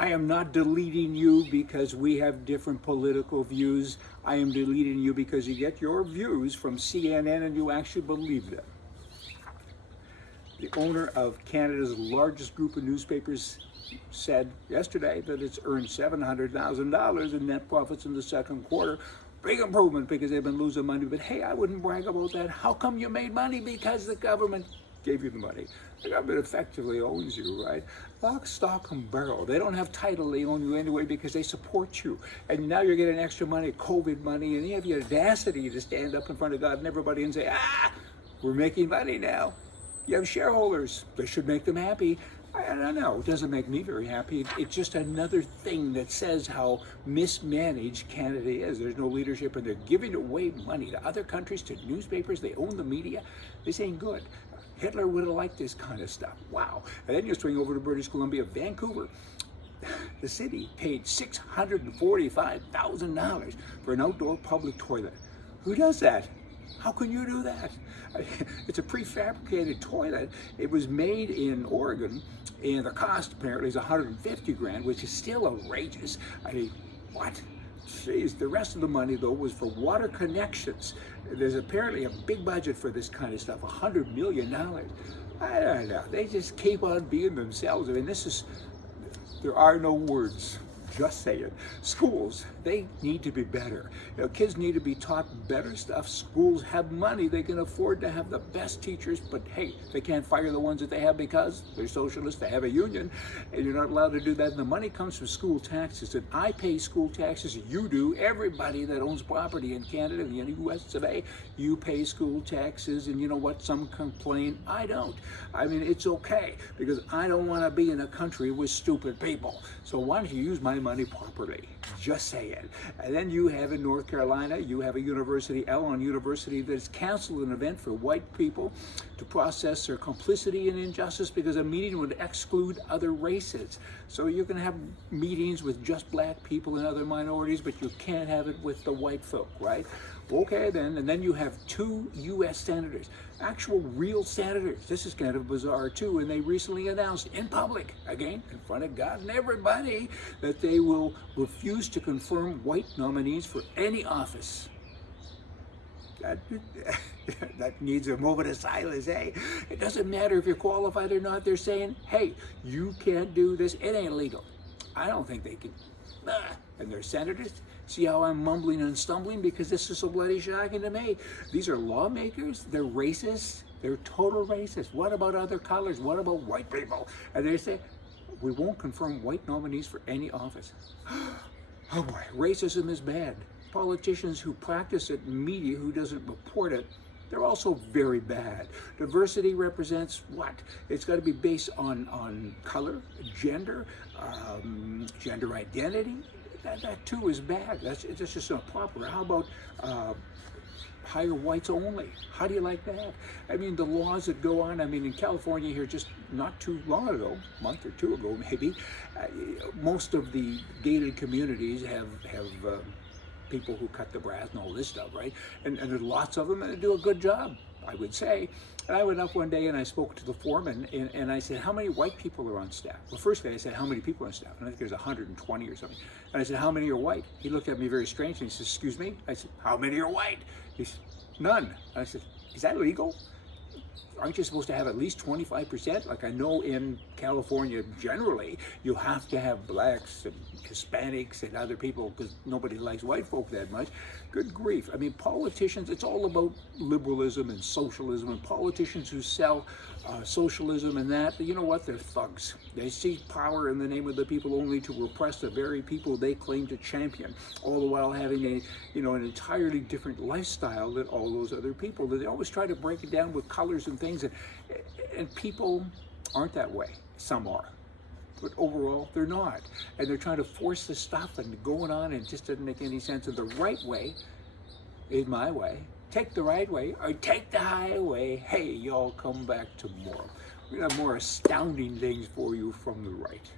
I am not deleting you because we have different political views. I am deleting you because you get your views from CNN and you actually believe them. The owner of Canada's largest group of newspapers said yesterday that it's earned $700,000 in net profits in the second quarter. Big improvement because they've been losing money. But hey, I wouldn't brag about that. How come you made money? Because the government gave you the money. The government effectively owns you, right? Lock, stock, and barrel. They don't have title, they own you anyway because they support you. And now you're getting extra money, COVID money, and you have the audacity to stand up in front of God and everybody and say, we're making money now. You have shareholders. They should make them happy. I don't know. It doesn't make me very happy. It's just another thing that says how mismanaged Canada is. There's no leadership, and they're giving away money to other countries, to newspapers. They own the media. This ain't good. Hitler would have liked this kind of stuff. Wow. And then you swing over to British Columbia, Vancouver. The city paid $645,000 for an outdoor public toilet. Who does that? How can you do that? It's a prefabricated toilet. It was made in Oregon, and the cost apparently is $150,000, which is still outrageous. I mean, what? Jeez, the rest of the money, though, was for water connections. There's apparently a big budget for this kind of stuff, $100 million. I don't know. They just keep on being themselves. I mean, there are no words. Just saying. Schools, they need to be better. You know, kids need to be taught better stuff. Schools have money. They can afford to have the best teachers, but hey, they can't fire the ones that they have because they're socialists. They have a union, and you're not allowed to do that. And the money comes from school taxes, and I pay school taxes. You do. Everybody that owns property in Canada and the U.S. today, you pay school taxes, and you know what? Some complain. I don't. I mean, it's okay, because I don't want to be in a country with stupid people. So why don't you use my money properly? Just say it. And then you have in North Carolina, you have a university, Elon University, that has canceled an event for white people to process their complicity in injustice because a meeting would exclude other races. So you can have meetings with just black people and other minorities, but you can't have it with the white folk, right? Okay then, and then you have 2 U.S. senators, actual real senators. This is kind of bizarre too, and they recently announced in public, again, in front of God and everybody, that they will refuse to confirm white nominees for any office. That needs a moment of silence, eh? It doesn't matter if you're qualified or not. They're saying, hey, you can't do this. It ain't legal. I don't think they can. And they're senators. See how I'm mumbling and stumbling? Because this is so bloody shocking to me. These are lawmakers. They're racists. They're total racists. What about other colors? What about white people? And they say, we won't confirm white nominees for any office. Oh boy, racism is bad. Politicians who practice it, media who doesn't report it, they're also very bad. Diversity represents what? It's got to be based on color, gender, gender identity. That too is bad. That's just not proper. How about hire whites only? How do you like that? I mean, the laws that go on, I mean, in California here just not too long ago, a month or two ago maybe, most of the gated communities have people who cut the grass and all this stuff, right? And there's lots of them, and they do a good job, I would say. And I went up one day and I spoke to the foreman, and I said, how many white people are on staff? Well, first I said, how many people are on staff? And I think there's 120 or something. And I said, how many are white? He looked at me very strangely. He said, excuse me? I said, how many are white? He said, none. I said, is that legal? Aren't you supposed to have at least 25%? Like I know in California generally, you have to have blacks and Hispanics and other people because nobody likes white folk that much. Good grief. I mean, politicians, it's all about liberalism and socialism, and politicians who sell socialism and that, you know what, they're thugs. They seek power in the name of the people only to repress the very people they claim to champion, all the while having an entirely different lifestyle than all those other people. They always try to break it down with colors and things, and people aren't that way. Some are. But overall, they're not. And they're trying to force this stuff and going on, and it just doesn't make any sense. And the right way is my way. Take the right way or take the highway. Hey, y'all come back tomorrow. We're gonna have more astounding things for you from the right.